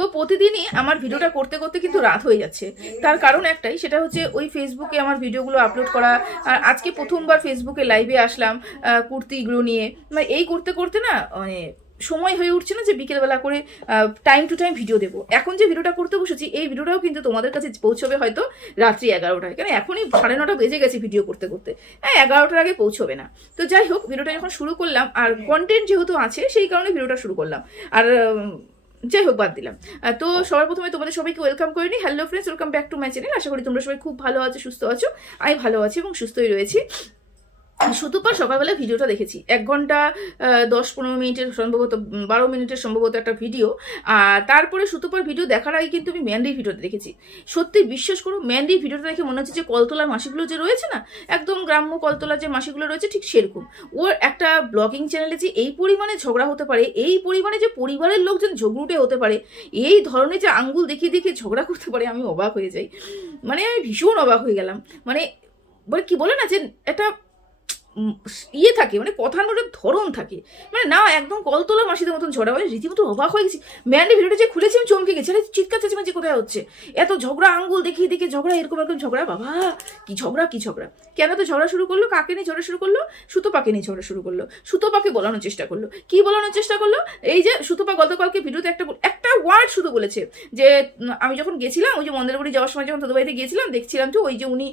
তো প্রতিদিনই আমার ভিডিওটা করতে করতে কিন্তু রাত হয়ে যাচ্ছে। তার কারণ একটাই, সেটা হচ্ছে ওই ফেসবুকে আমার ভিডিওগুলো আপলোড করা। আর আজকে প্রথমবার ফেসবুকে লাইভে আসলাম কুর্তিগুলো নিয়ে। মানে এই করতে করতে না মানে সময় হয়ে উঠছে না যে বিকেলবেলা করে টাইম টু টাইম ভিডিও দেবো। এখন যে ভিডিওটা করতে বসেছি এই ভিডিওটাও কিন্তু তোমাদের কাছে পৌঁছবে হয়তো রাত্রি 11টায়, কারণ এখনই 9:30 বেজে গেছে ভিডিও করতে করতে। হ্যাঁ, 11টার আগে পৌঁছবে না। তো যাই হোক, ভিডিওটা যখন শুরু করলাম আর কন্টেন্ট যেহেতু আছে সেই কারণে ভিডিওটা শুরু করলাম। আর যাই হোক, বাদ দিলাম। তো সবার প্রথমে তোমাদের সবাইকে ওয়েলকাম করে নিই। Hello friends, welcome back to my channel. আশা করি তোমরা সবাই খুব ভালো আছো, সুস্থ আছো। আমি ভালো আছি এবং সুস্থই রয়েছি। সুতপা সকালবেলা ভিডিওটা দেখেছি, 1 ঘন্টা 10-15 মিনিটের, সম্ভবত 12 মিনিটের সম্ভবত একটা ভিডিও। আর তারপরে সুতপার ভিডিও দেখার আগে কিন্তু আমি ম্যান্ডির ভিডিওটা দেখেছি। সত্যি বিশ্বাস করো, ম্যান্ডির ভিডিওটা দেখে মনে হচ্ছে যে কলতলার মাসিগুলো যে রয়েছে না, একদম গ্রাম্য কলতলার যে মাসিগুলো রয়েছে ঠিক সেরকম। ওর একটা ব্লগিং চ্যানেলে যে এই পরিমাণে ঝগড়া হতে পারে, এই পরিমাণে যে পরিবারের লোকজন ঝগড়ুটে হতে পারে, এই ধরনের যে আঙ্গুল দেখিয়ে দেখিয়ে ঝগড়া করতে পারে, আমি অবাক হয়ে যাই। মানে আমি ভীষণ অবাক হয়ে গেলাম। মানে কি বলে না যে একটা ইয়ে থাকে, মানে কথার মধ্যে ধরন থাকে, মানে না একদম কলতলা মাসিদের মতন ঝগড়া। মানে রীতিমতো অবাক হয়ে গেছি। ম্যান্ডি ভিডিওটা যে খুলেছি আমি চমকে গেছি। আরে চিৎকার চেঁচামেচি কোথায় হচ্ছে, এত ঝগড়া, আঙ্গুল দেখিয়ে দেখিয়ে ঝগড়া, এরকম এরকম ঝগড়া। বাবা কি ঝগড়া, কি ঝগড়া! কেন তো ঝগড়া শুরু করলো? কাকে নিয়ে ঝগড়া শুরু করলো? সুতপাকে নিয়ে ঝগড়া শুরু করলো। সুতপাকে বলানোর চেষ্টা করলো। কি বলানোর চেষ্টা করলো? এই যে সুতপা গতকালকে ভিডিওতে একটা ওয়ার্ড শুধু বলেছে যে আমি যখন গেছিলাম ওই যে মন্দিরবাড়ি যাওয়ার সময়, যখন তোদের বাড়িতে গিয়েছিলাম, দেখছিলাম যে ওই যে উনি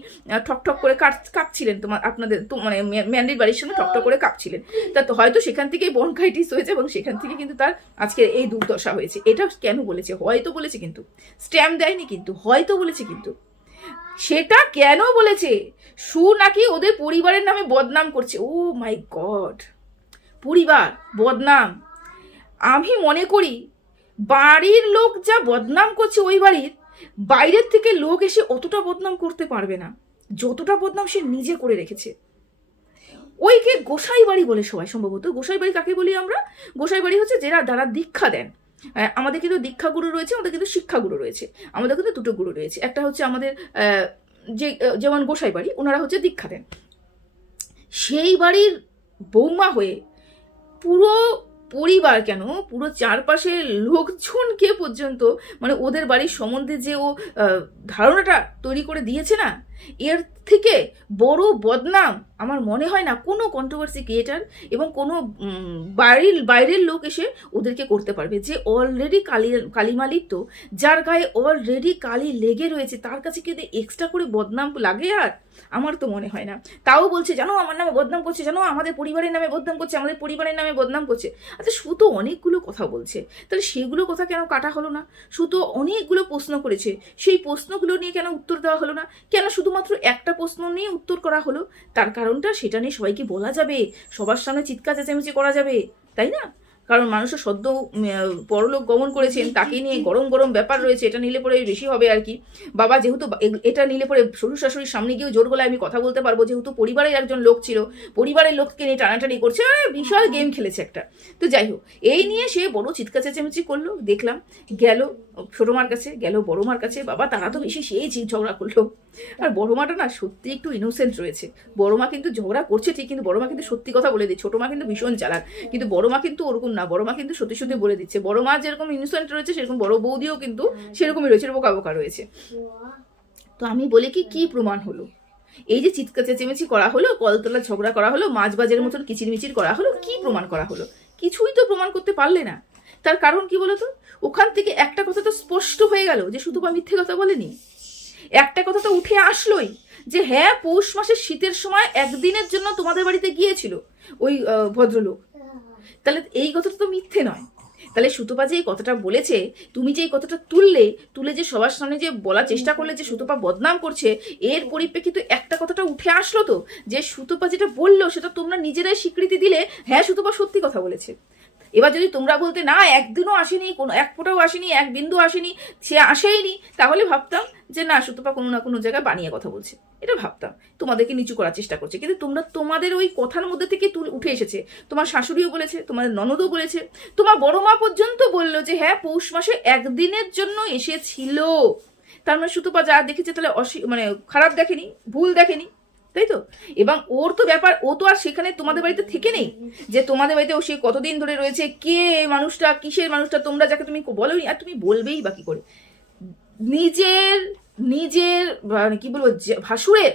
ঠক ঠক করে কাঁপছিলেন, তোমার আপনাদের তো মানে ম্যান্ডির বাড়ির সামনে ঠকঠক করে কাঁপছিলেন। তা তো হয়তো সেখান থেকেই বনকাইটিস হয়েছে এবং সেখান থেকে কিন্তু তার আজকে এই দুর্দশা হয়েছে। এটা কেন বলেছে? হয়তো বলেছে, কিন্তু স্ট্যাম্প দেয়নি, কিন্তু হয়তো বলেছে। কিন্তু সেটা কেন বলেছে? নাকি ওদের পরিবারের নামে বদনাম করছে। ও মাই গড, পরিবার বদনাম! আমি মনে করি বাড়ির লোক যা বদনাম করছে ওই বাড়ির, বাইরের থেকে লোক এসে অতটা বদনাম করতে পারবে না যতটা বদনাম সে নিজে করে রেখেছে। ওইকে গোসাই বাড়ি বলে সবাই, সম্ভবত। গোসাই বাড়ি কাকে বলি আমরা? গোসাই বাড়ি হচ্ছে যারা দীক্ষা দেন। আমাদের কিন্তু দীক্ষা গুরু রয়েছে, আমাদের কিন্তু শিক্ষা গুরু রয়েছে। আমাদের কিন্তু দুটো গুরু রয়েছে। একটা হচ্ছে আমাদের যেমন গোসাই বাড়ি, ওনারা হচ্ছে দীক্ষা দেন। সেই বাড়ির বৌমা হয়ে পুরো পরিবার কেন, পুরো চারপাশের লোকজনকে পর্যন্ত মানে ওদের বাড়ির সম্বন্ধে যে ও ধারণাটা তৈরি করে দিয়েছে না, এর থেকে বড় বদনাম আমার মনে হয় না কোনো কন্ট্রোভার্সি ক্রিয়েটার এবং কোনো বাইরের লোক এসে ওদেরকে করতে পারবে। যে অলরেডি কালিমালিপ্ত, যার গায়ে অলরেডি কালি লেগে রয়েছে, তার কাছে কিন্তু এক্সট্রা করে বদনাম লাগে? আর আমার তো মনে হয় না। তাও বলছে জানো আমার নামে বদনাম করছে, জানো আমাদের পরিবারের নামে বদনাম করছে, আমাদের পরিবারের নামে বদনাম করছে। আচ্ছা, সুতো অনেকগুলো কথা বলছে, তাহলে সেগুলো কথা কেন কাটা হলো না? সুতো অনেকগুলো প্রশ্ন করেছে, সেই প্রশ্নগুলো নিয়ে কেন উত্তর দেওয়া হলো না? কেন শুধুমাত্র একটা প্রশ্ন নিয়ে উত্তর করা হলো? তার কারণটা সেটা নিয়ে সবাইকে বলা যাবে, সবার সামনে চিৎকার চেঁচামেচি করা যাবে, তাই না? কারণ মানুষের সদ্য পরলোক গমন করেছেন, তাকে নিয়ে গরম গরম ব্যাপার রয়েছে। এটা নিলে পরে বেশি হবে আর কি। বাবা যেহেতু এটা নিলে পরে শ্বশুর শাশুড়ির সামনে গিয়েও জোর গলায় আমি কথা বলতে পারবো, যেহেতু পরিবারের একজন লোক ছিল, পরিবারের লোককে নিয়ে টানাটানি করছে, বিশাল গেম খেলেছে একটা। তো যাই হোক, এই নিয়ে সে বড় চিৎকার চেঁচামেচি করলো। দেখলাম গেল ছোটো মার কাছে, গেল বড় মার কাছে। বাবা তারা তো বেশি সেই ঝগড়া করলো। আর বড় মাটা না সত্যি একটু ইনোসেন্ট রয়েছে। বড় মা কিন্তু ঝগড়া করছে ঠিক, কিন্তু বড় মা কিন্তু সত্যি কথা বলে দিচ্ছে। ছোট মা কিন্তু ভীষণ চালাক, কিন্তু বড় মা কিন্তু ওরকম না। বড় মা কিন্তু সত্যি সত্যি বলে দিচ্ছে। বড় মা যেরকম ইনোসেন্ট রয়েছে, সেরকম বড় বৌদিও কিন্তু সেরকমই রয়েছে, বোকা বোকা রয়েছে। তো আমি বলি কি প্রমাণ হলো? এই যে চিৎকার চেঁচেমেচি করা হলো, কলতলা ঝগড়া করা হলো, মাছ বাজারের মতন কিচিরমিচির করা হলো, কি প্রমাণ করা হলো? কিছুই তো প্রমাণ করতে পারলে না। তার কারণ কি বলতো? ওখান থেকে একটা কথা তো স্পষ্ট হয়ে গেল যে শুধু মিথ্যে কথা বলেনি। একটা কথা তো উঠে আসলোই যে হ্যাঁ, পৌষ মাসের শীতের সময় একদিনের জন্য তোমাদের বাড়িতে গিয়েছিল ওই ভদ্রলোক। তাহলে এই কথাটা তো মিথ্যে নয়। তাহলে সুতপা যে এই কথাটা বলেছে, তুমি যে এই কথাটা তুলে যে সবার সামনে যে বলার চেষ্টা করলে যে সুতপা বদনাম করছে, এর পরিপ্রেক্ষিতে একটা কথাটা উঠে আসলো তো যে সুতপা যেটা বললো সেটা তোমরা নিজেরাই স্বীকৃতি দিলে, হ্যাঁ সুতপা সত্যি কথা বলেছে। এবার যদি তোমরা বলতে না একদিনও আসেনি, কোনো এক ফোঁটাও আসেনি, এক বিন্দু আসেনি, সে আসেইনি, তাহলে ভাবতাম যে না সুতপা কোনো না কোনো জায়গায় বানিয়ে কথা বলছে, এটা ভাবতাম, তোমাদেরকে নিচু করার চেষ্টা করছে। কিন্তু তোমরা তোমাদের ওই কথার মধ্যে থেকে উঠে এসেছে। তোমার শাশুড়িও বলেছে, তোমাদের ননদও বলেছে, তোমার বড় মা পর্যন্ত বললো যে হ্যাঁ পৌষ মাসে একদিনের জন্য এসেছিল। তার মানে সুতপা যা দেখেছে তাহলে মানে খারাপ দেখেনি, ভুল দেখেনি, তাই তো? এবং ওর তো ব্যাপার, ও তো আর সেখানে তোমাদের বাড়িতে থেকে নেই যে তোমাদের বাড়িতে ও সে কতদিন ধরে রয়েছে, কে মানুষটা, কিসের মানুষটা, তোমরা যাকে তুমি বলোই, আর তুমি বলবেই বা কি করে? নিজের নিজের মানে কি বলবো, ভাসুরের,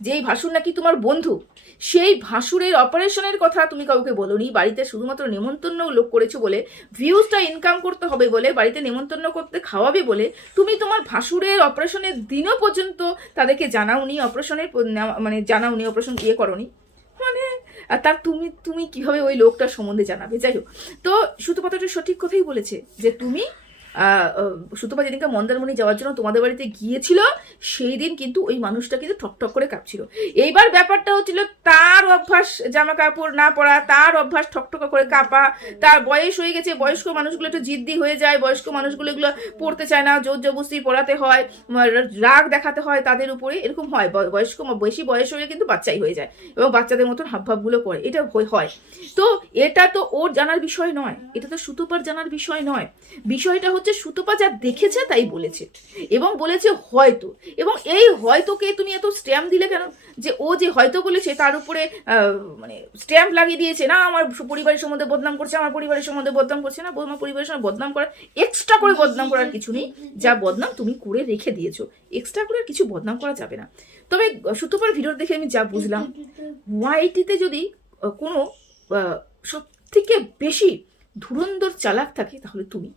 যেই ভাসুর নাকি তোমার বন্ধু, সেই ভাসুরের অপারেশনের কথা তুমি কাউকে বলোনি। বাড়িতে শুধুমাত্র নেমন্তন্ন লোক করেছো বলে, ভিউজটা ইনকাম করতে হবে বলে, বাড়িতে নেমন্তন্ন করতে খাওয়াবে বলে তুমি তোমার ভাসুরের অপারেশনের দিনও পর্যন্ত তাদেরকে জানাওনি, অপারেশনের মানে জানাওনি, অপারেশন করোনি। মানে তার তুমি তুমি কিভাবে ওই লোকটার সম্বন্ধে জানাবে? যাই হোক, তো সুতপাতাটা সঠিক কথাই বলেছে যে তুমি সুতপা যেদিনকে মন্দারমণি যাওয়ার জন্য তোমাদের বাড়িতে গিয়েছিল, সেই দিন কিন্তু ওই মানুষটা কিন্তু ঠকঠক করে কাঁপছিল। এইবার ব্যাপারটা হচ্ছিল তার অভ্যাস জামা কাপড় না পরা, তার অভ্যাস ঠকঠক করে কাঁপা, তার বয়স হয়ে গেছে, বয়স্ক মানুষগুলো একটু জিদ্দি হয়ে যায়, বয়স্ক মানুষগুলো এগুলো পড়তে চায় না, জোর জবরদস্তি পড়াতে হয়, রাগ দেখাতে হয় তাদের উপরে, এরকম হয়। বয়স্ক বেশি বয়স হয়ে কিন্তু বাচ্চাই হয়ে যায় এবং বাচ্চাদের মতন হাবভাবগুলো করে, এটা হয়। তো এটা তো ওর জানার বিষয় নয়, এটা তো সুতপার জানার বিষয় নয়। বিষয়টা হচ্ছে সুতপা যা দেখেছে তাই বলেছে, এবং বলেছে হয়তো, এবং এই হয়তোকে তুমি এত স্ট্যাম্প দিলে কেন? যে ও যে হয়তো বলেছে তার উপরে মানে স্ট্যাম্প লাগিয়ে দিয়েছে, না আমার পরিবারের সম্বন্ধে বদনাম করছে, আমার পরিবারের সম্বন্ধে বদনাম করছে। না, আমার পরিবারের সম্বন্ধে বদনাম করার, এক্সট্রা করে বদনাম করার কিছু নেই, যা বদনাম তুমি করে রেখে দিয়েছো, এক্সট্রা করে কিছু বদনাম করা যাবে না। তবে সুতপার ভিডিও দেখে আমি যা বুঝলাম, ওয়াইটিতে যদি কোনো সব থেকে বেশি ধুরন্ধর চালাক থাকে তাহলে তুমি,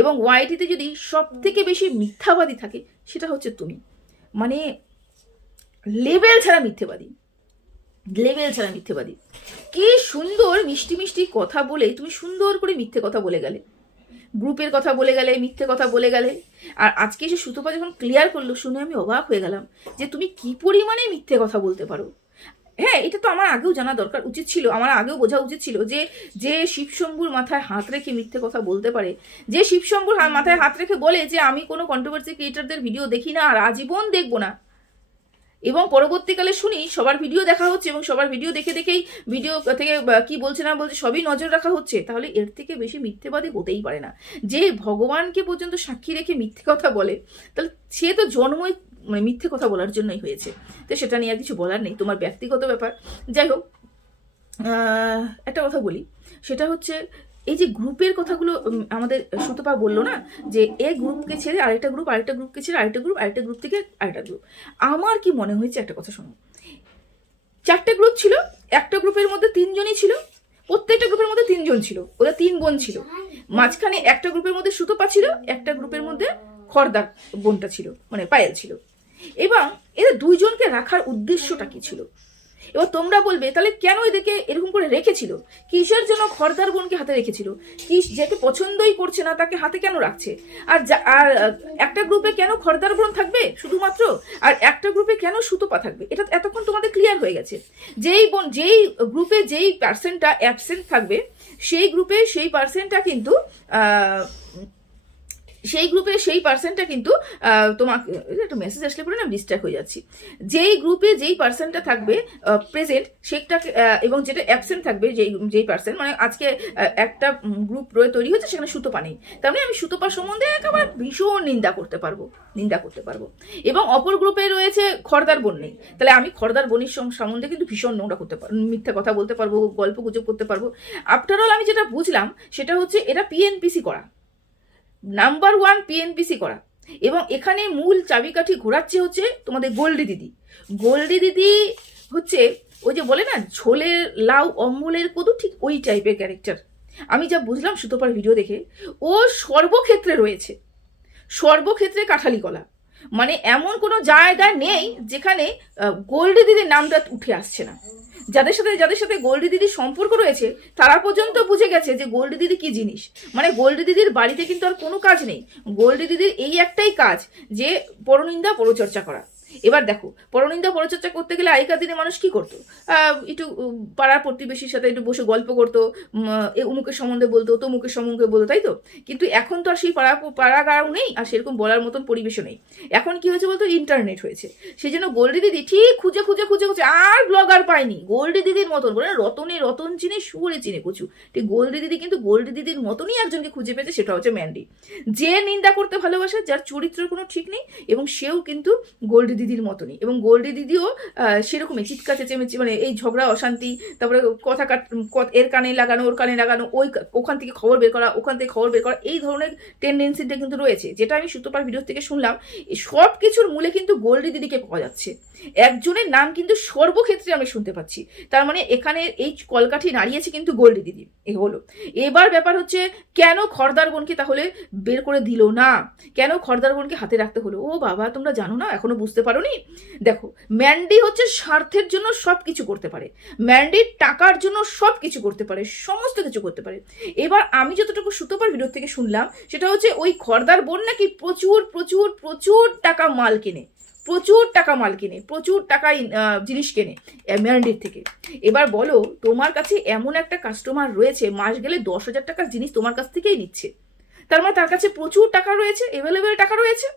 এবং ওয়াইটিতে যদি সব থেকে বেশি মিথ্যাবাদী থাকে সেটা হচ্ছে তুমি। মানে লেভেল ছাড়া মিথ্যেবাদী, লেভেল ছাড়া মিথ্যেবাদী। কি সুন্দর মিষ্টি মিষ্টি কথা বলে তুমি সুন্দর করে মিথ্যে কথা বলে গেলে, গ্রুপের কথা বলে গেলে, মিথ্যে কথা বলে গেলে। আর আজকে এসে সুতপা যখন ক্লিয়ার করলো, শুনে আমি অবাক হয়ে গেলাম যে তুমি কি পরিমাণে মিথ্যে কথা বলতে পারো। হ্যাঁ, এটা তো আমার আগেও জানা দরকার উচিত ছিল, আমার আগেও বোঝা উচিত ছিল যে যে শিবশম্ভুর মাথায় হাত রেখে মিথ্যে কথা বলতে পারে, যে শিবশম্ভুর মাথায় হাত রেখে বলে যে আমি কোনো কন্ট্রোভার্সি ক্রিয়েটারদের ভিডিও দেখি না আর আজীবন দেখবো না, এবং পরবর্তীকালে শুনি সবার ভিডিও দেখা হচ্ছে এবং সবার ভিডিও দেখে দেখেই ভিডিও থেকে কি বলছে না বলছে সবই নজর রাখা হচ্ছে, তাহলে এর থেকে বেশি মিথ্যেবাদী হতেই পারে না। যে ভগবানকে পর্যন্ত সাক্ষী রেখে মিথ্যে কথা বলে, তাহলে সে তো জন্মই মানে মিথ্যে কথা বলার জন্যই হয়েছে। তো সেটা নিয়ে আর কিছু বলার নেই, তোমার ব্যক্তিগত ব্যাপার। যাই হোক, একটা কথা বলি, সেটা হচ্ছে এই যে গ্রুপের কথাগুলো আমাদের সুতপা বললো না, যে এই গ্রুপকে ছেড়ে আরেকটা গ্রুপ, আরেকটা গ্রুপকে ছেড়ে আরেকটা গ্রুপ, আরেকটা গ্রুপ থেকে আরেকটা গ্রুপ। আমার কি মনে হয়েছে, একটা কথা শোনো, 4টে গ্রুপ ছিল, একটা গ্রুপের মধ্যে 3জনই ছিল, প্রত্যেকটা গ্রুপের মধ্যে 3জন ছিল, ওরা 3 বোন ছিল। মাঝখানে একটা গ্রুপের মধ্যে সুতপা ছিল, একটা গ্রুপের মধ্যে খর্দার বোনটা ছিল, মানে পায়েল ছিল। এবং এরা 2জনকে রাখার উদ্দেশ্যটা কি ছিল? এবার তোমরা বলবে তাহলে কেন এদেরকে এরকম করে রেখেছিল, কিসের জন্য খর্দার বোনকে হাতে রেখেছিল, কি যেকে পছন্দই করছে না তাকে হাতে কেন রাখছে? আর আর একটা গ্রুপে কেন খর্দার বোন থাকবে শুধুমাত্র, আর একটা গ্রুপে কেন সুতপা থাকবে? এটা এতক্ষণ তোমাদের ক্লিয়ার হয়ে গেছে। যেই গ্রুপে যেই পার্সেন্টটা অ্যাবসেন্ট থাকবে, সেই গ্রুপে সেই পার্সেন্টটা কিন্তু তোমাকে একটা মেসেজ আসলে পরে না ডিস্ট্র্যাক্ট হয়ে যাচ্ছি। যেই গ্রুপে যেই পার্সেন্টটা থাকবে প্রেজেন্ট, সেটাকে এবং যেটা অ্যাবসেন্ট থাকবে যেই পার্সেন্ট, মানে আজকে একটা গ্রুপ তৈরি হয়েছে সেখানে সুতপা নেই, তার মানে আমি সুতপার সম্বন্ধে একেবারে ভীষণ নিন্দা করতে পারবো। এবং অপর গ্রুপে রয়েছে খর্দার বোন নেই, তাহলে আমি খর্দার বোনের সম্বন্ধে কিন্তু ভীষণ নোংরা করতে পারবো, মিথ্যা কথা বলতে পারবো, গল্প গুজব করতে পারবো। আফটার অল আমি যেটা বুঝলাম সেটা হচ্ছে এটা পিএনপিসি করা, নাম্বার 1 পিএনপিসি করা। এবং এখানে মূল চাবিকাঠি ঘোরাচ্ছে হচ্ছে তোমাদের গোল্ডি দিদি হচ্ছে ওই যে বলে না ঝোলের লাউ অম্বলের কদু, ঠিক ওই টাইপের ক্যারেক্টার। আমি যা বুঝলাম সুতপার ভিডিও দেখে, ও সর্বক্ষেত্রে কাঠালি গলা, মানে এমন কোনো জায়গা নেই যেখানে গোল্ডি দিদির নামটা উঠে আসছে না। যাদের সাথে গোল্ডি দিদির সম্পর্ক রয়েছে তারা পর্যন্ত বুঝে গেছে যে গোল্ডি দিদি কি জিনিস। মানে গোল্ডি দিদির বাড়িতে কিন্তু আর কোনো কাজ নেই, গোল্ডি দিদির এই একটাই কাজ যে পরনিন্দা পরচর্চা করা। এবার দেখো, পরনিন্দা পরচর্চা করতে গেলে আগেকার দিনে মানুষ কি করতো, একটু পাড়ার প্রতিবেশীর সাথে একটু বসে গল্প করতো, অমুকের সম্বন্ধে বলতো, তমুকের সম্বন্ধে বলতো, তাই তো? কিন্তু এখন তো আর সেই পাড়াগাঁও নেই, আর সেরকম বলার মতন পরিবেশও নেই। এখন কি হয়েছে বলতো, ইন্টারনেট হয়েছে। সেই জন্য গোল্ডি দিদি ঠিক খুঁজে আর ব্লগার পায়নি গোল্ডি দিদির মতন, বলে রতন চিনে শুয়ে চিনে কচু, ঠিক গোল্ডি দিদি কিন্তু গোল্ডি দিদির মতনই একজনকে খুঁজে পেয়েছে, সেটা হচ্ছে ম্যান্ডি, যে নিন্দা করতে ভালোবাসে, যার চরিত্রের কোনো ঠিক নেই, এবং সেও কিন্তু গোল্ডি দিদির মতনই, এবং গোল্ডি দিদিও সেরকমই চিৎকার চেঁচেমেচি, মানে এই ঝগড়া অশান্তি, তারপরে কথা এর কানে লাগানো ওর কানে লাগানো, ওখান থেকে খবর বের করা ওখান থেকে খবর বের করা, এই ধরনের টেন্ডেন্সিটা কিন্তু রয়েছে, যেটা আমি সুতপার ভিডিও থেকে শুনলাম। সব কিছুর মূলে কিন্তু গোল্ডি দিদিকে পাওয়া যাচ্ছে। একজনের নাম কিন্তু সর্বক্ষেত্রে আমি শুনতে পাচ্ছি, তার মানে এখানে এই কলকাঠি নাড়িয়েছে কিন্তু গোল্ডি দিদি। এ হলো এবার ব্যাপার হচ্ছে, কেন খড়দার বোনকে তাহলে বের করে দিল না, কেন খড়দার বোনকে হাতে রাখতে হলো? ও বাবা, তোমরা জানো না, এখনো বুঝতে পারোনি? দেখো, ম্যান্ডি হচ্ছে স্বার্থের জন্য সব কিছু করতে পারে, ম্যান্ডির টাকার জন্য সব কিছু করতে পারে, সমস্ত কিছু করতে পারে। এবার আমি যতটুকু সুতপার ভিডিও থেকে শুনলাম, সেটা হচ্ছে ওই খড়দার বোন নাকি প্রচুর প্রচুর প্রচুর টাকা মাল কেনে, প্রচুর টাকা মাল কেনে, প্রচুর টাকায় জিনিস কেনে ম্যান্ডির থেকে। এবার বলো, তোমার কাছে এমন একটা কাস্টমার রয়েছে, মাস গেলে 10,000 টাকার জিনিস তোমার কাছ থেকেই নিচ্ছে, তার মানে তার কাছে প্রচুর টাকা রয়েছে, অ্যাভেলেবেল টাকা রয়েছে,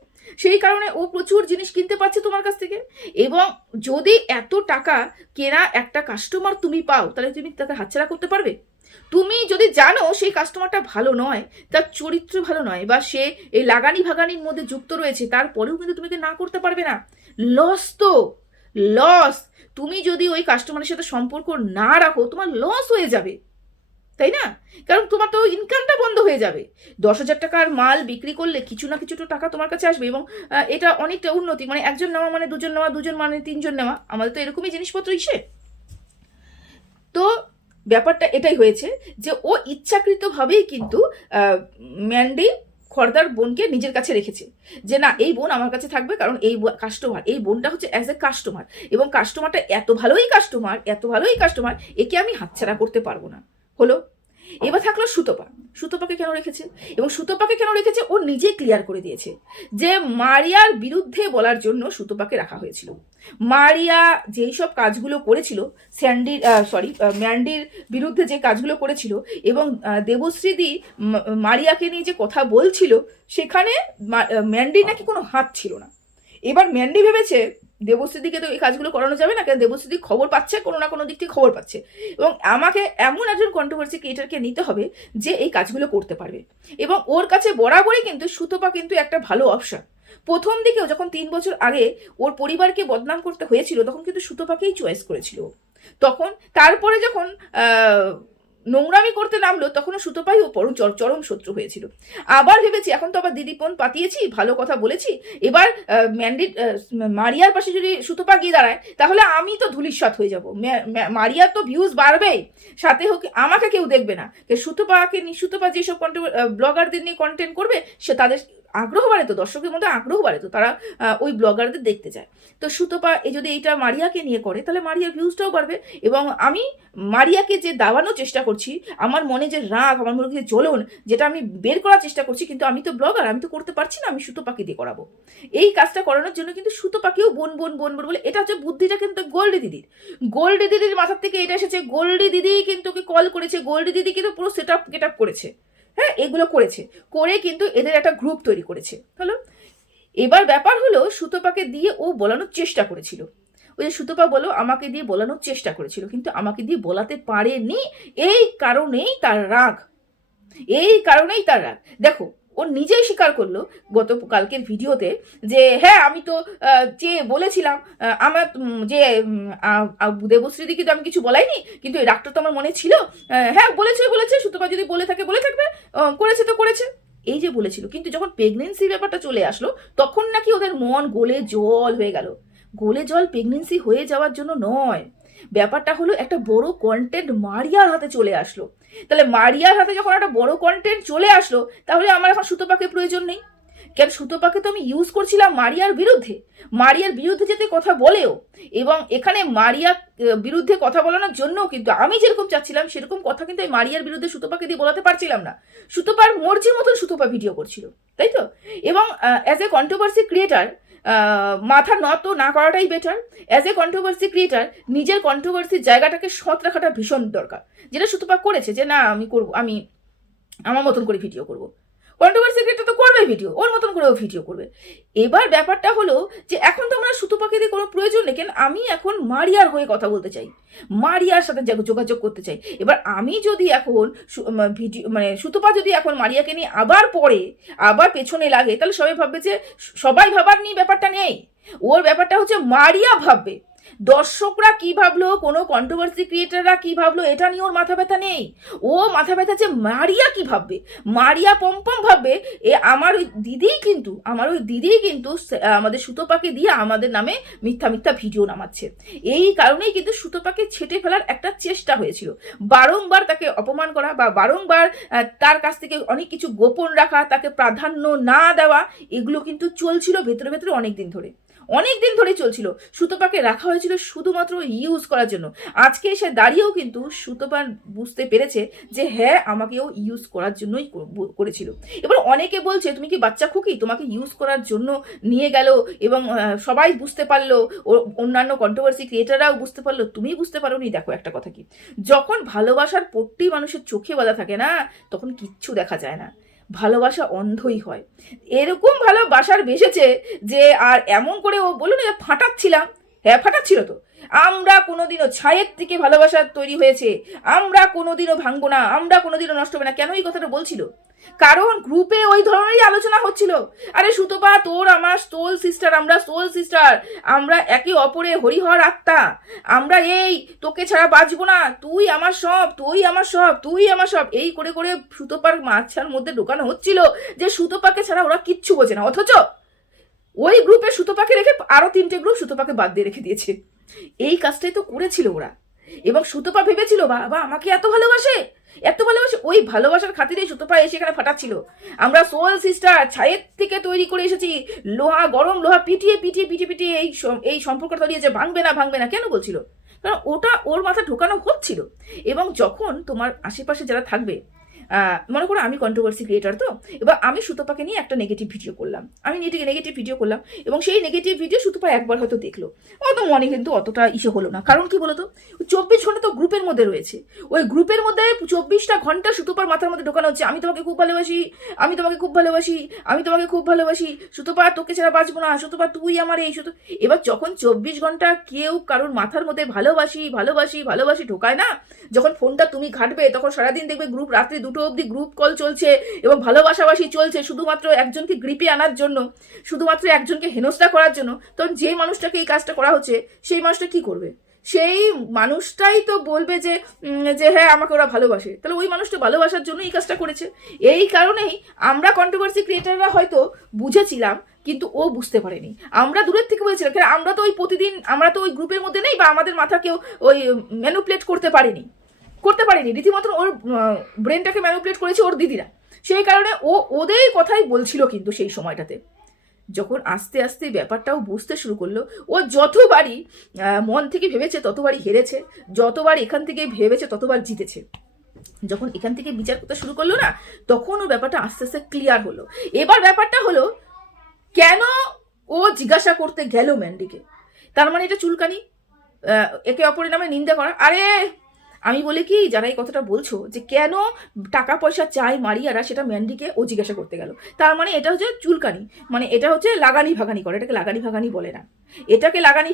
সেই কারণে ও প্রচুর জিনিস কিনতে পারছে তোমার কাছ থেকে। এবং যদি এত টাকা কেনা একটা কাস্টমার তুমি পাও, তাহলে তুমি তাকে হাতছাড়া করতে পারবে? তুমি যদি জানো সেই কাস্টমারটা ভালো নয়, তার চরিত্র ভালো নয়, বা সে এই লাগানি ভাগানির মধ্যে যুক্ত রয়েছে, তারপরেও কিন্তু তুমি না করতে পারবে না। লস তো লস। তুমি যদি ওই কাস্টমারের সাথে সম্পর্ক না রাখো, তোমার লস হয়ে যাবে, তাই না? কারণ তোমার তো ইনকামটা বন্ধ হয়ে যাবে। 10,000 টাকার মাল বিক্রি করলে কিছু না কিছু তো টাকা তোমার কাছে আসবে, এবং এটা অনেকটা উন্নতি, মানে একজন নেওয়া মানে দুজন নেওয়া, দুজন মানে তিনজন নেওয়া, আমাদের তো এরকমই জিনিসপত্র ইসে। তো ব্যাপারটা এটাই হয়েছে যে ও ইচ্ছাকৃতভাবেই কিন্তু ম্যান্ডি খড়দার বোনকে নিজের কাছে রেখেছে, যে না, এই বোন আমার কাছে থাকবে, কারণ এই কাস্টমার, এই বোনটা হচ্ছে অ্যাজ এ কাস্টমার, এবং কাস্টমারটা এত ভালোই কাস্টমার, একে আমি হাতছাড়া করতে পারবো না। হলো। এবার থাকলো সুতপাকে কেন রেখেছে, এবং সুতপাকে কেন রেখেছে ও নিজে ক্লিয়ার করে দিয়েছে, যে মারিয়ার বিরুদ্ধে বলার জন্য সুতপাকে রাখা হয়েছিল। মারিয়া যেই সব কাজগুলো করেছিল, ম্যান্ডির বিরুদ্ধে যে কাজগুলো করেছিল, এবং দেবশ্রীদি মারিয়াকে নিয়ে যে কথা বলছিল, সেখানে ম্যান্ডির নাকি কোনো হাত ছিল না। এবার ম্যান্ডি ভেবেছে দেবশ্রীদিকে তো এই কাজগুলো করানো যাবে না, কারণ দেবশ্রীদি খবর পাচ্ছে, কোনো না কোনো দিক থেকে খবর পাচ্ছে, এবং আমাকে এমন একজন কন্ট্রোভার্সি ক্রিয়েটারকে নিতে হবে যে এই কাজগুলো করতে পারবে। এবং ওর কাছে বরাবরই কিন্তু সুতপা কিন্তু একটা ভালো অপশন। প্রথম দিকেও যখন 3 বছর আগে ওর পরিবারকে বদনাম করতে হয়েছিল, তখন কিন্তু সুতপাকেই চয়েস করেছিল। তখন তারপরে যখন নোংরামি করতে নামলো, তখনও সুতপাই ও চরম শত্রু হয়েছিল। আবার ভেবেছি, এখন তো আবার দিদি ফোন পাতিয়েছি, ভালো কথা বলেছি, এবার মারিয়ার পাশে যদি সুতপা গিয়ে দাঁড়ায়, তাহলে আমি তো ধুলিস্বাৎ হয়ে যাব, মারিয়ার তো ভিউজ বাড়বেই, সাথে হোক আমাকে কেউ দেখবে না। সুতপা যেসব ব্লগারদের নিয়ে কন্টেন্ট করবে, সে তাদের আগ্রহ বাড়ে, তো দর্শকের মধ্যে আগ্রহ বাড়ে, তো তারা ওই ব্লগারদের দেখতে যায়। তো সুতপা যদি এইটা মারিয়াকে নিয়ে করে, তাহলে মারিয়ার ভিউজটাও বাড়বে। এবং আমি মারিয়াকে যে দাবানোর চেষ্টা করছি, আমার মনে যে রাগ, আমার মনে যে জ্বলন, যেটা আমি বের করার চেষ্টা করছি, কিন্তু আমি তো ব্লগার, আমি তো করতে পারছি না, আমি সুতপাকে দিয়ে করাবো। এই কাজটা করানোর জন্য কিন্তু সুতপাকেও বোন বলে, এটা হচ্ছে বুদ্ধিটা কিন্তু গোল্ডি দিদির মাথার থেকে এটা এসেছে। গোল্ডি দিদি কিন্তু ওকে কল করেছে, গোল্ডি দিদি কিন্তু পুরো সেট আপ করেছে, হ্যাঁ, এগুলো করে কিন্তু এদের একটা গ্রুপ তৈরি করেছে। হলো। এবার ব্যাপার হলো, সুতপাকে দিয়ে ও বলানোর চেষ্টা করেছিল, ওই যে সুতপা বলো আমাকে দিয়ে বলানোর চেষ্টা করেছিল, কিন্তু আমাকে দিয়ে বলাতে পারেনি। এই কারণেই তার রাগ। দেখো, ও নিজেই স্বীকার করলো কালকের ভিডিওতে, যে হ্যাঁ, আমি তো যে বলেছিলাম, আমার যে দেবশ্রীদিকে তো আমি কিছু বলাইনি, কিন্তু এই রাগটা তো আমার মনে ছিল। হ্যাঁ, বলেছে সুতপা যদি বলে থাকবে, করেছে তো করেছে, এই যে বলেছিল। কিন্তু যখন প্রেগনেন্সি ব্যাপারটা চলে আসলো, তখন নাকি ওদের মন গলে জল হয়ে গেল। গলে জল প্রেগনেন্সি হয়ে যাওয়ার জন্য নয়, ব্যাপারটা হলো একটা বড় কন্টেন্ট মারিয়ার হাতে চলে আসলো। তাহলে মারিয়ার হাতে যখন একটা বড় কন্টেন্ট চলে আসলো, তাহলে আমার এখন সুতপাকে প্রয়োজন নেই। কেন, সুতপাকে তো আমি ইউজ করছিলাম মারিয়ার বিরুদ্ধে যাতে কথা বলেও, এবং এখানে মারিয়ার বিরুদ্ধে কথা বলানোর জন্য কিন্তু আমি যেরকম চাচ্ছিলাম সেরকম কথা কিন্তু এই মারিয়ার বিরুদ্ধে সুতপাকে দিয়ে বলাতে পারছিলাম না। সুতপার মর্জির মতন সুতপা ভিডিও করছিল, তাই তো? এবং অ্যাজ এ কন্ট্রোভার্সি ক্রিয়েটার, মাথা নত না করাটাই better. As a controversy creator, নিজের কন্ট্রোভার্সির জায়গাটাকে সৎ রাখাটা ভীষণ দরকার, যেটা সুতপা করেছে, যে না, আমি করবো, আমি আমার মতন করে ভিডিও করব। কন্ট্রোভার্সি ক্রিয়েটর তো করবে ভিডিও, ওর মতন করেও ভিডিও করবে। এবার ব্যাপারটা হলো যে এখন তো আমরা সুতোপাকে দিয়ে কোনো প্রয়োজন নেই, কেন আমি এখন মারিয়ার হয়ে কথা বলতে চাই, মারিয়ার সাথে যোগাযোগ করতে চাই। এবার আমি যদি এখন ভিডিও মানে সুতোপা যদি এখন মারিয়াকে নিয়ে আবার পড়ে আবার পেছনে লাগে, তাহলে সবাই ভাববে যে সবাই ভাবার নিয়ে ব্যাপারটা নেই, ওর ব্যাপারটা হচ্ছে মারিয়া ভাববে। দর্শকরা কি ভাবলো, কোনো কন্ট্রোভার্সি ক্রিয়েটাররা কি ভাবলো, এটা নিয়ে ওর মাথা ব্যথা নেই। ও মাথা ব্যথা যে মারিয়া কি ভাববে, মারিয়া পম্পম ভাববে আমার ওই দিদিই কিন্তু আমাদের সুতোপাকে দিয়ে আমাদের নামে মিথ্যা মিথ্যা ভিডিও নামাচ্ছে। এই কারণেই কিন্তু সুতোপাকে ছেটে ফেলার একটা চেষ্টা হয়েছিল, বারংবার তাকে অপমান করা বা বারংবার তার কাছ থেকে অনেক কিছু গোপন রাখা, তাকে প্রাধান্য না দেওয়া, এগুলো কিন্তু চলছিল ভেতরে ভেতরে অনেক দিন ধরে চলছিল। সুতোপাকে রাখা হয়েছিল শুধুমাত্র ইউজ করার জন্য। আজকে এসে দাঁড়িয়েও কিন্তু সুতোপা বুঝতে পেরেছে যে হ্যাঁ, আমাকেও ইউজ করার জন্যই করেছিল। এবার অনেকে বলছে তুমি কি বাচ্চা খুকি, তোমাকে ইউজ করার জন্য নিয়ে গেল, এবং সবাই বুঝতে পারলো, অন্যান্য কন্ট্রোভার্সি ক্রিয়েটাররাও বুঝতে পারলো, তুমি বুঝতে পারো নি। দেখো একটা কথা কি, যখন ভালোবাসার পট্টি মানুষের চোখে বাঁধা থাকে না, তখন কিচ্ছু দেখা যায় না, ভালোবাসা অন্ধই হয়। এরকম ভালোবাসার বেসেছে যে আর এমন করে ও বললো না ফাটাচ্ছিলাম, হ্যাঁ ফাটাচ্ছিল তো। আমরা কোনোদিনও ছায়ের থেকে ভালোবাসা তৈরি হয়েছে, আমরা কোনোদিনও ভাঙবো না, আমরা কোনোদিনও নষ্ট হবে না। কেন এই কথাটা বলছিল? কারণ গ্রুপে ওই ধরনেরই আলোচনা হচ্ছিল। আরে সুতপা, তোর আমার সোল সিস্টার, আমরা একে অপরে হরিহর আত্মা, আমরা এই তোকে ছাড়া বাঁচবো না, তুই আমার সব, এই করে করে সুতপার মাঝখার মধ্যে ঢোকানো হচ্ছিল যে সুতপাকে ছাড়া ওরা কিচ্ছু বোঝে না। অথচ ওই গ্রুপে সুতপাকে রেখে আরো 3টে গ্রুপ সুতপাকে বাদ দিয়ে রেখে দিয়েছে। এই কাজটাই তো করেছিল ওরা। এবং সুতপা ভেবেছিল বাবা আমাকে এত ভালোবাসে, ওই ভালোবাসার খাতিরে সুতপা এসে এখানে ফাটাচ্ছিল। আমরা সোল সিস্টার, ছায়ের থেকে তৈরি করে এসেছি, গরম লোহা পিটিয়ে এই সম্পর্কটা তৈরি যে ভাঙবে না কেন বলছিল? কারণ ওটা ওর মাথা ঢোকানো হচ্ছিল। এবং যখন তোমার আশেপাশে যারা থাকবে, মনে করো আমি কন্ট্রোভার্সি ক্রিয়েটার, তো এবার আমি সুতপাকে নিয়ে একটা নেগেটিভ ভিডিও করলাম, এবং সেই নেগেটিভ ভিডিও সুতপা একবার হয়তো দেখলো, অত মনে কিন্তু অতটা ইসে হলো না। কারণ কি বলতো, 24 ঘন্টা তো গ্রুপের মধ্যে রয়েছে, ওই গ্রুপের মধ্যে 24টা ঘন্টা সুতপার মাথার মধ্যে ঢোকানো হচ্ছে আমি তোমাকে খুব ভালোবাসি, সুতপা তোকে ছাড়া বাঁচবো না, সুতপা তুই আমার এই এবার যখন 24 ঘন্টা কেউ কারোর মাথার মধ্যে ভালোবাসি ঢোকায় না, যখন ফোনটা তুমি ঘাটবে তখন সারাদিন দেখবে গ্রুপ রাত্রি 2টো অবধি গ্রুপ কল চলছে এবং ভালোবাসাবাসি চলছে, শুধুমাত্র একজনকে গ্রিপে আনার জন্য, শুধুমাত্র একজনকে হেনস্থা করার জন্য। তখন যে মানুষটাকে এই কাজটা করা হচ্ছে, সেই মানুষটা কি করবে? সেই মানুষটাই তো বলবে যে হ্যাঁ আমাকে ওরা ভালোবাসে, তাহলে ওই মানুষটা ভালোবাসার জন্য এই কাজটা করেছে। এই কারণেই আমরা কন্ট্রোভার্সি ক্রিয়েটাররা হয়তো বুঝেছিলাম, কিন্তু ও বুঝতে পারেনি। আমরা দূরের থেকে বলেছিলাম, কারণ আমরা তো ওই প্রতিদিন আমরা তো ওই গ্রুপের মধ্যে নেই, বা আমাদের মাথা কেউ ওই ম্যানুপুলেট করতে পারেনি, রীতিমতো ওর ব্রেনটাকে ম্যানুপুলেট করেছে ওর দিদিরা। সেই কারণে ও ওদের কথাই বলছিল। কিন্তু সেই সময়টাতে যখন আস্তে আস্তে ব্যাপারটাও বুঝতে শুরু করলো, ও যতবারই মন থেকে ভেবেছে ততবারই হেরেছে, যতবার এখান থেকে ভেবেছে ততবার জিতেছে। যখন এখান থেকে বিচার করতে শুরু করলো না, তখন ও ব্যাপারটা আস্তে আস্তে ক্লিয়ার হলো। এবার ব্যাপারটা হলো, কেন ও জিজ্ঞাসা করতে গেল ম্যান্ডিকে? তার মানে এটা চুলকানি, একে অপরের নামে নিন্দা করা। আরে আমি বলি কি, যারা এই কথাটা বলছো যে কেন টাকা পয়সা চাই মারিয়ারা, সেটা ম্যান্ডিকে ও জিজ্ঞাসা করতে গেল, তার মানে এটা হচ্ছে চুলকানি, মানে এটা হচ্ছে লাগানি ভাগানি করে। এটাকে লাগানি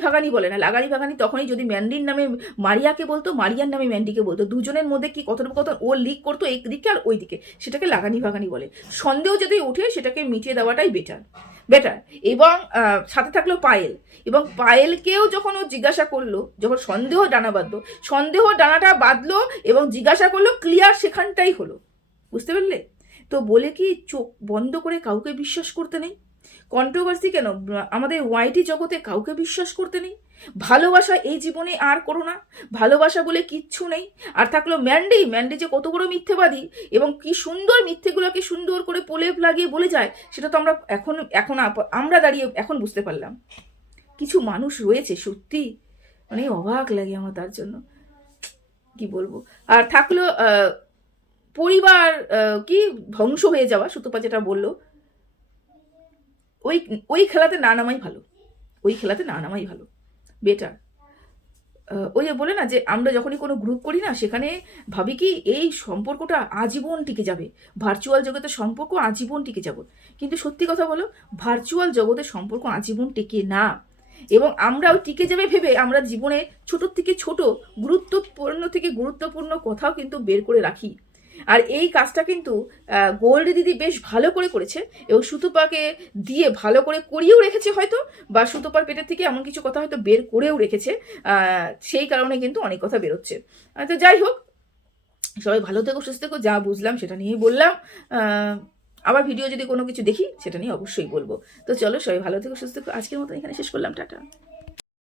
ভাগানি বলে না, লাগানি ভাগানি তখনই যদি ম্যান্ডির নামে মারিয়াকে বলতো, মারিয়ার নামে ম্যান্ডিকে বলতো, দুজনের মধ্যে কি কথোপকথন ও লিক করতো এই দিকে আর ওই দিকে, সেটাকে লাগানি ভাগানি বলে। সন্দেহ যদি উঠে সেটাকে মিটিয়ে দেওয়াটাই বেটার। এবং সাথে থাকলো পায়েল, এবং পায়েলকেও যখন ও জিজ্ঞাসা করলো, যখন সন্দেহ ডানাটা বাঁধলো এবং জিজ্ঞাসা করলো, ক্লিয়ার সেখানটাই হলো। বুঝতে পারলে তো? বলে কি চোখ বন্ধ করে কাউকে বিশ্বাস করতে নেই, কন্ট্রোভার্সি কেন আমাদের ওয়াইটি জগতে কাউকে বিশ্বাস করতে নেই, ভালোবাসা এই জীবনে আর করো না, ভালোবাসা বলে কিচ্ছু নেই। আর থাকলো ম্যান্ডি যে কত বড় মিথ্যেবাদী, এবং কি সুন্দর মিথ্যেগুলোকে সুন্দর করে প্রলেপ লাগিয়ে বলে যায়, সেটা তো আমরা আমরা দাঁড়িয়ে এখন বুঝতে পারলাম। কিছু মানুষ রয়েছে সত্যি, মানে অবাক লাগে আমার তার জন্য, কি বলবো। আর থাকলো পরিবার কি ধ্বংস হয়ে যাওয়া, সুতপা যেটা বললো, ওই খেলাতে না নামাই ভালো, বেটার। ওই যে বলে না যে আমরা যখনই কোনো গ্রুপ করি না, সেখানে ভাবি কি এই সম্পর্কটা আজীবন টিকে যাবে, ভার্চুয়াল জগতের সম্পর্ক আজীবন টিকে যাবে। কিন্তু সত্যি কথা বলো, ভার্চুয়াল জগতের সম্পর্ক আজীবন টেকে না। এবং আমরাও টিকে যাবে ভেবে আমরা জীবনে ছোট থেকে ছোট, গুরুত্বপূর্ণ থেকে গুরুত্বপূর্ণ কথাও কিন্তু বের করে রাখি। আর এই কাজটা কিন্তু গোল্ড দিদি বেশ ভালো করে করেছে, এবং সুতোপাকে দিয়ে ভালো করে করিয়েও রেখেছে হয়তো, বা সুতোপার পেটের থেকে এমন কিছু কথা হয়তো বের করেও রেখেছে। সেই কারণে কিন্তু অনেক কথা বেরোচ্ছে। তো যাই হোক, সবাই ভালো থেকো, সুস্থ থেকো। যা বুঝলাম সেটা নিয়েই বললাম। আবার ভিডিও যদি কোনো কিছু দেখি সেটা নিয়ে অবশ্যই বলবো। তো চলো, সবাই ভালো থেকো, সুস্থ থেকো। আজকের মতো এখানে শেষ করলাম, টাটা।